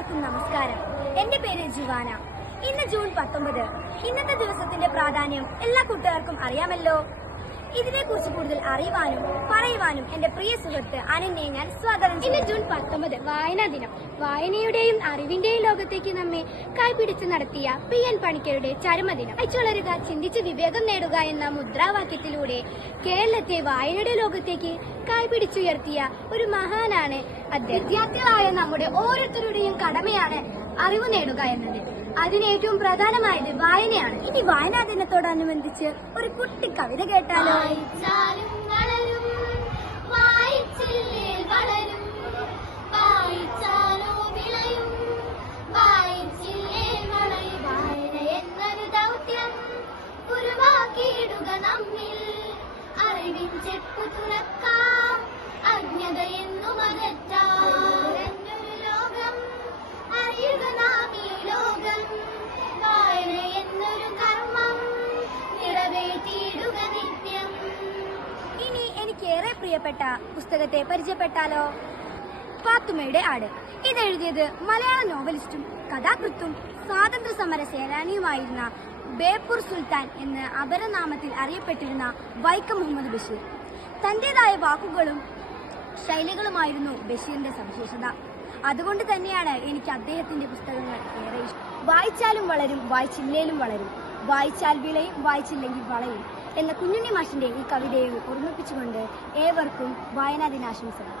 എല്ലാവർക്കും നമസ്കാരം. എന്റെ പേര് ജിവാന. ഇന്ന് ജൂൺ 19. ഇന്നത്തെ ദിവസത്തിന്റെ പ്രാധാന്യം എല്ലാ കൂട്ടുകാർക്കും അറിയാമല്ലോ. ഇതിനെക്കുറിച്ച് കൂടുതൽ അറിയുവാനും പറയുവാനും എന്റെ പ്രിയ സുഹൃത്ത് അനന്യെ ഞാൻ സ്വാഗതം ചെയ്യുന്നു. ഇന്ന് ജൂൺ 19 വായനാ ദിനം. വായനയുടെയും അറിവിന്റെയും ലോകത്തേക്ക് നമ്മെ കൈപിടിച്ച് നടത്തിയ PN പണിക്കരുടെ ചരമദിനം. വായിച്ചുളരുക, ചിന്തിച്ച് വിവേകം നേടുക എന്ന മുദ്രാവാക്യത്തിലൂടെ കേരളത്തെ വായനയുടെ ലോകത്തേക്ക് കൈപിടിച്ചുയർത്തിയ ഒരു മഹാനാണ് അദ്ദേഹം. വിദ്യാർത്ഥികളായ നമ്മുടെ ഓരോരുത്തരുടെയും കടമയാണ് അറിവ് നേടുക എന്നത്. അതിന് ഏറ്റവും പ്രധാനമായത് വായനയാണ്. ഇനി വായനാ ദിനത്തോടനുബന്ധിച്ച് ഒരു കുട്ടി കവിത കേട്ടാലോ? അറിവിൻ ചെപ്പു തുറക്കാം, അജ്ഞതയെന്നു മകറ്റാം. ലോകം അറിയുക നാം ഈ ലോകം, വായന എന്നൊരു കർമ്മം നിറവേറ്റിയിടുക നിത്യം. ഇനി എനിക്കേറെ പ്രിയപ്പെട്ട പുസ്തകത്തെ പരിചയപ്പെട്ടാലോ? പാത്തുമ്മയുടെ ആട്. ഇതെഴുതിയത് മലയാള നോവലിസ്റ്റും കഥാകൃത്തും സ്വാതന്ത്ര്യ സമര സേനാനിയുമായിരുന്ന ബേപ്പൂർ സുൽത്താൻ എന്ന അപരനാമത്തിൽ അറിയപ്പെട്ടിരുന്ന വൈക്കം മുഹമ്മദ് ബഷീർ. തന്റേതായ വാക്കുകളും ശൈലികളുമായിരുന്നു ബഷീറിന്റെ സവിശേഷത. അതുകൊണ്ട് തന്നെയാണ് എനിക്ക് അദ്ദേഹത്തിന്റെ പുസ്തകങ്ങൾ ഏറെ ഇഷ്ടം. വായിച്ചാലും വളരും, വായിച്ചില്ലേലും വളരും, വായിച്ചാൽ വിളയും, വായിച്ചില്ലെങ്കിൽ വളയും എന്ന കുഞ്ഞുണ്ണി മാഷിന്റെ ഈ കവിതയെ ഓർമ്മിപ്പിച്ചുകൊണ്ട് ഏവർക്കും വായനാ ദിനാശംസകൾ.